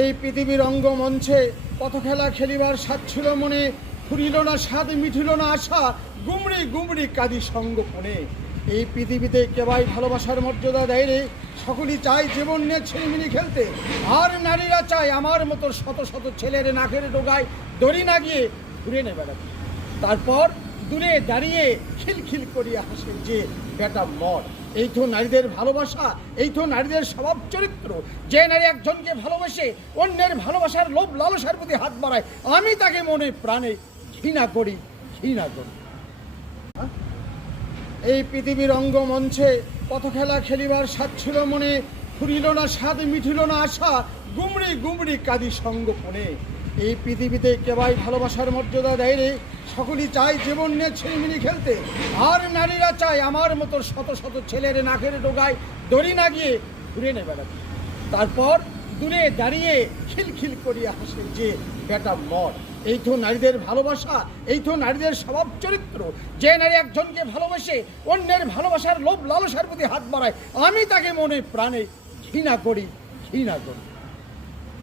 এই পৃথিবীর অঙ্গমঞ্চে কত খেলা খেলিবার স্বাদ ছিল মনে, ফুরিল না স্বাদ মিঠিল না আশা, গুমড়ি গুমড়ি কাঁদি সঙ্গপনে। এই পৃথিবীতে কেবাই ভালোবাসার মর্যাদা দেয় রে, সকলেই চায় জীবন নিয়ে ছিনিমিনি খেলতে। আর নারীরা চায় আমার মতো শত শত ছেলের নাকের ডোগায় দড়ি না গিয়ে ঘুরে নে বেড়াতে। তারপর দূরে দাঁড়িয়ে খিলখিল করিয়া হাসে যে বেটা মর। এই তো নারীদের ভালোবাসা, এই তো নারীদের স্বভাব চরিত্র। যে নারী একজনকে ভালোবাসে অন্যের ভালোবাসার লোভ লালসার প্রতি হাত বাড়ায়, আমি তাকে মনে প্রাণে ঘৃণা করি, ঘৃণা করি। এই পৃথিবীর অঙ্গমঞ্চে কত খেলা খেলিবার স্বাদ ছিল মনে, ফুরিল না স্বাদ মিঠিল না আশা, গুমড়ি গুমড়ি কাঁদি সঙ্গপনে। এই পৃথিবীতে কেবাই ভালোবাসার মর্যাদা দেয় রে, সকলেই চায় জীবন নিয়ে ছিনিমিনি খেলতে। আর নারীরা চায় আমার মতো শত শত ছেলের নাকের ডোগায় দড়ি না গিয়ে ঘুরে নে বেড়াতে। তারপর দূরে দাঁড়িয়ে খিলখিল করিয়া হাসে যে বেটা মর। এই তো নারীদের ভালোবাসা, এই তো নারীদের স্বভাব চরিত্র। যে নারী একজনকে ভালোবাসে অন্যের ভালোবাসার লোভ লালসার প্রতি হাত বাড়ায়, আমি তাকে মনে প্রাণে ঘৃণা করি, ঘৃণা করি।